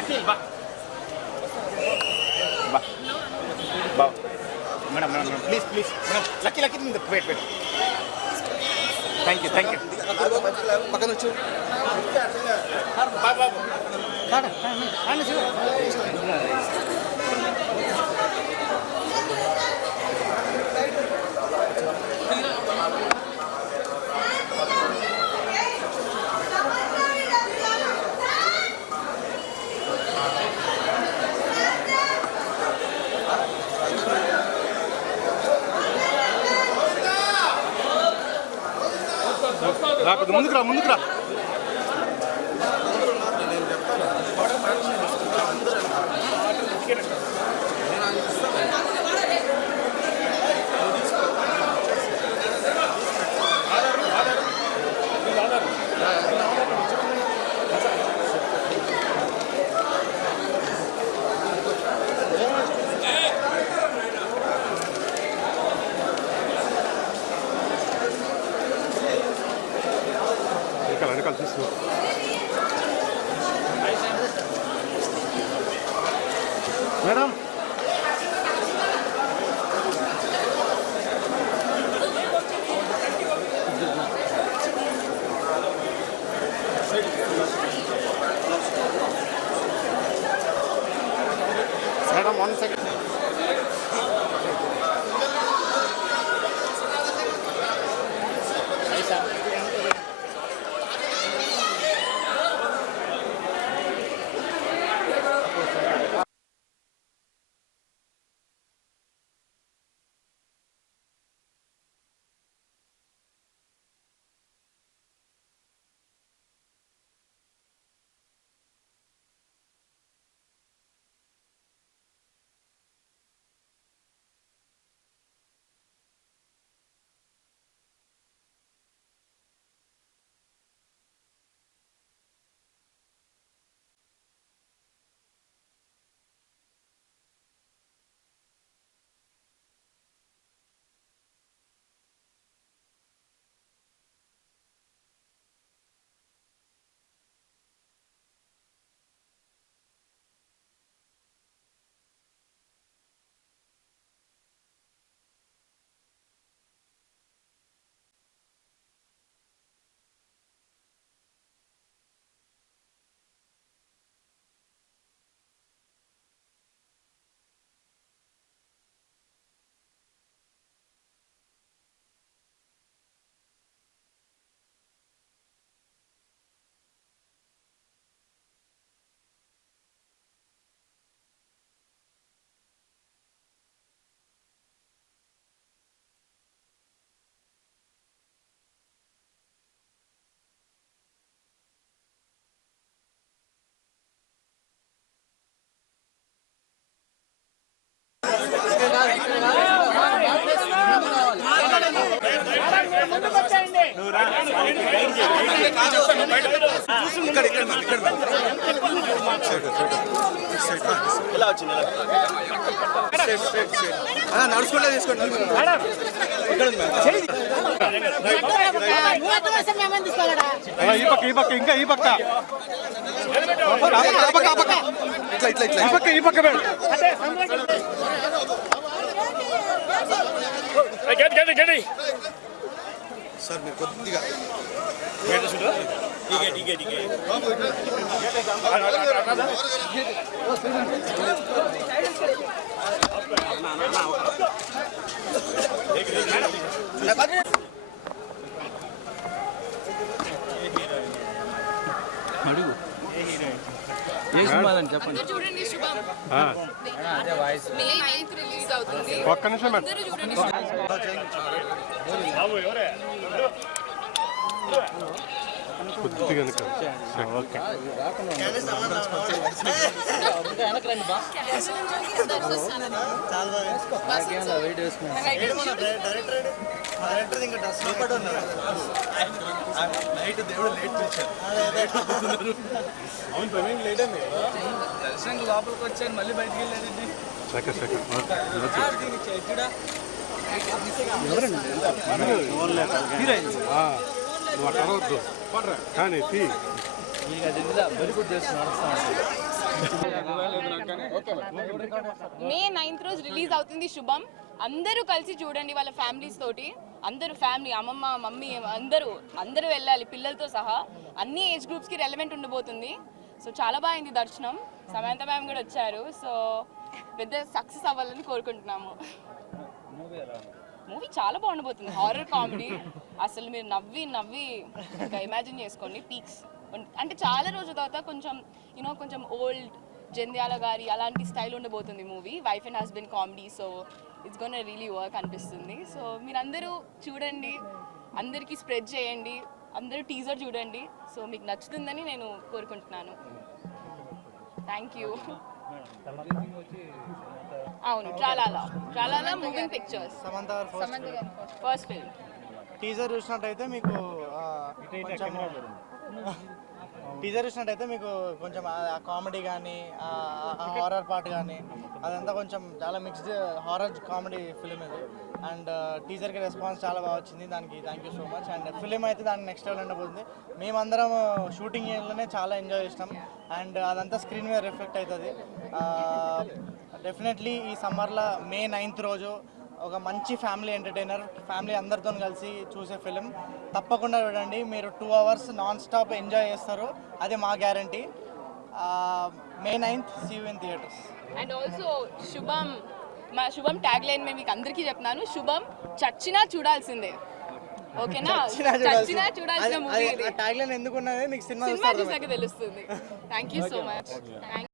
అఖిల్ బా బా బా madam madam madam please please madam lucky lucky మీద వెయిట్ వెయిట్ థ్యాంక్ యూ పక్కన వచ్చు బా బా ముందుకు రా ముందుకు రా వెనకాల చూస్తూ మేడం మేడం 1 సెకండ్ నడుచుకుంటే తీసుకోండి ఈ పక్క ఇంకా ఈ పక్క ఈ పక్క సార్ మీరు కొద్దిగా అడుగు ఏ సినిమా అని చెప్పండి. ఒక్క నిమిషం కొద్ది కనుక ఓకే దేవుడు లేట్ పిలిచారు. అవును ప్రవీణ్ లేట్ అండి. దర్శనం లోపలికి వచ్చాను మళ్ళీ బయటికి వెళ్ళేది. నువ్వు అట్లా అనవద్దు కానీ ಈಗ ಅದರಿಂದ వెరీ గుడ్ చేసి మే 9th రోజు రిలీజ్ అవుతుంది శుభం. అందరూ కలిసి చూడండి వాళ్ళ ఫ్యామిలీస్ తోటి. అందరూ ఫ్యామిలీ, అమ్మమ్మ, మమ్మీ, అందరూ వెళ్ళాలి పిల్లలతో సహా. అన్ని ఏజ్ గ్రూప్స్కి రెలవెంట్ ఉండబోతుంది. సో చాలా బాగుంది దర్శనం. సమంత మ్యామ్ కూడా వచ్చారు. సో పెద్ద సక్సెస్ అవ్వాలని కోరుకుంటున్నాము. మూవీ చాలా బాగుండబోతుంది. Horror comedy. అసలు మీరు నవ్వి నవ్వి ఇంకా ఇమాజిన్ చేసుకోండి పీక్స్. అంటే చాలా రోజుల తర్వాత కొంచెం కొంచెం ఓల్డ్ జంధ్యాల గారి అలాంటి స్టైల్ ఉండబోతుంది movie. Wife and husband comedy. So it's gonna really work అనిపిస్తుంది. సో మీరందరూ చూడండి, అందరికీ స్ప్రెడ్ చేయండి, అందరూ టీజర్ చూడండి. సో మీకు నచ్చుతుందని నేను కోరుకుంటున్నాను. Thank you. అవును, Tralala Moving Pictures. Samantha first film. Teaser చూసినట్టయితే మీకు కొంచెం ఆ కామెడీ కానీ హారర్ పార్ట్ కానీ అదంతా కొంచెం చాలా మిక్స్డ్ హారర్ కామెడీ ఫిలిం ఇది. అండ్ టీజర్కి రెస్పాన్స్ చాలా బాగా వచ్చింది. దానికి thank you so much. And film అయితే దాని నెక్స్ట్ లెవెల్ ఉండబోతుంది. మేమందరం షూటింగ్ ఏరియాలోనే చాలా ఎంజాయ్ చేసినాం. అండ్ అదంతా స్క్రీన్ మీద రిఫ్లెక్ట్ అవుతుంది. డెఫినెట్లీ ఈ సమ్మర్లో మే 9th రోజు ఒక మంచి ఫ్యామిలీ ఎంటర్టైనర్, ఫ్యామిలీ అందరితో కలిసి చూసే ఫిలిం తప్పకుండా చూడండి. మీరు 2 hours నాన్ స్టాప్ ఎంజాయ్ చేస్తారు, అదే మా guarantee. May 9th see you in theatres. And also మా శుభం ట్యాగ్ లైన్ మేము మీకు అందరికీ చెప్తున్నాను. శుభం చచ్చినా చూడాల్సిందే. ఓకేనా? చచ్చినా చూడాల్సిన మూవీ. ట్యాగ్ లైన్ ఎందుకున్నది మీకు సినిమా చూసాక తెలుస్తుంది. Thank you so much.